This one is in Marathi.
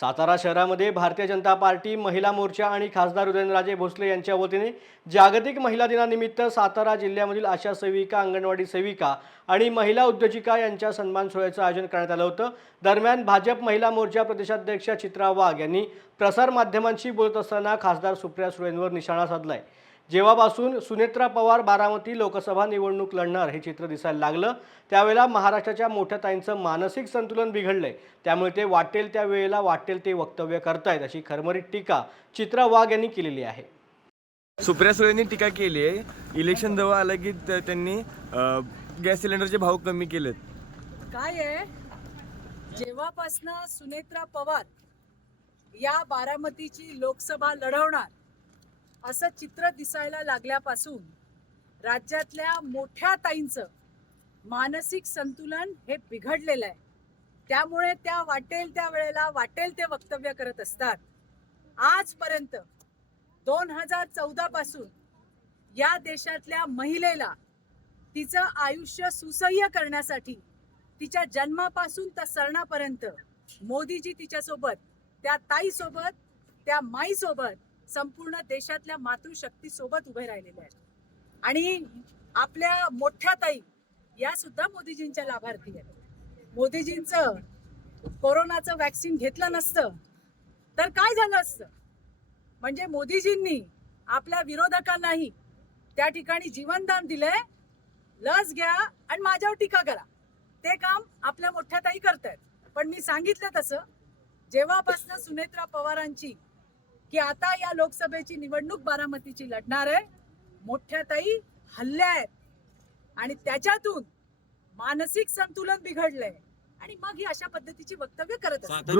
सातारा शहरामध्ये भारतीय जनता पार्टी महिला मोर्चा आणि खासदार उदयनराजे भोसले यांच्या वतीने जागतिक महिला दिनानिमित्त सातारा जिल्ह्यामधील आशा सेविका, अंगणवाडी सेविका आणि महिला उद्योजिका यांच्या सन्मान सोहळ्याचं आयोजन करण्यात आलं होतं। दरम्यान भाजप महिला मोर्चा प्रदेशाध्यक्ष चित्रा वाघ यांनी प्रसार माध्यमांशी बोलत असताना खासदार सुप्रिया सुळेंवर निशाणा साधलाय। जेव्हापासून सुनेत्रा पवार बारामती लोकसभा निवडणूक लढणार हे चित्र दिसायला लागलं त्यावेळेला महाराष्ट्राच्या मोठ्या ताईंचं मानसिक संतुलन बिघडलंय, त्यामुळे ते वाटेल त्या वेळेला वाटेल ते वक्तव्य करतायत, अशी खरमरीत टीका चित्रा वाघ यांनी केलेली आहे। सुप्रिया सुळेंनी टीका केली आहे। इलेक्शन जवळ आलं की त्यांनी गॅस सिलेंडरचे भाव कमी केलेत। काय आहे, जेव्हापासून सुनेत्रा पवार या बारामतीची लोकसभा लढवणार असं चित्र दिसायला लागल्यापासून राज्यातल्या मोठ्या ताईंचं मानसिक संतुलन हे बिघडलेलं आहे। त्यामुळे त्या वाटेल त्या वेळेला वाटेल ते वक्तव्य करत असतात। आजपर्यंत 2014 पासून या देशातल्या महिलेला तिचं आयुष्य सुसह्य करण्यासाठी तिच्या जन्मापासून तर सरणापर्यंत मोदीजी तिच्यासोबत, त्या ताईसोबत, त्या माईसोबत, संपूर्ण देशातल्या मातृशक्तीसोबत उभे राहिलेले आहेत। आणि आपल्या मोठ्या ताई या सुद्धा मोदीजींच्या लाभार्थी आहेत। मोदीजींचं कोरोनाचं वॅक्सिन घेतलं नसतं तर काय झालं असतं? म्हणजे मोदीजींनी आपल्या विरोधकांनाही त्या ठिकाणी जीवनदान दिलंय। लस घ्या आणि माझ्यावर टीका करा, ते काम आपल्या मोठ्या ताई करतायत। पण मी सांगितलं तसं जेव्हापासून सुनेत्रा पवारांची की आता या लोकसभेची निवडणूक बारामतीची लढणार आहे, मोठ्या ताई हल्ल्या आहेत आणि त्याच्यातून मानसिक संतुलन बिघडलंय आणि मग ही अशा पद्धतीची वक्तव्य करत असतात।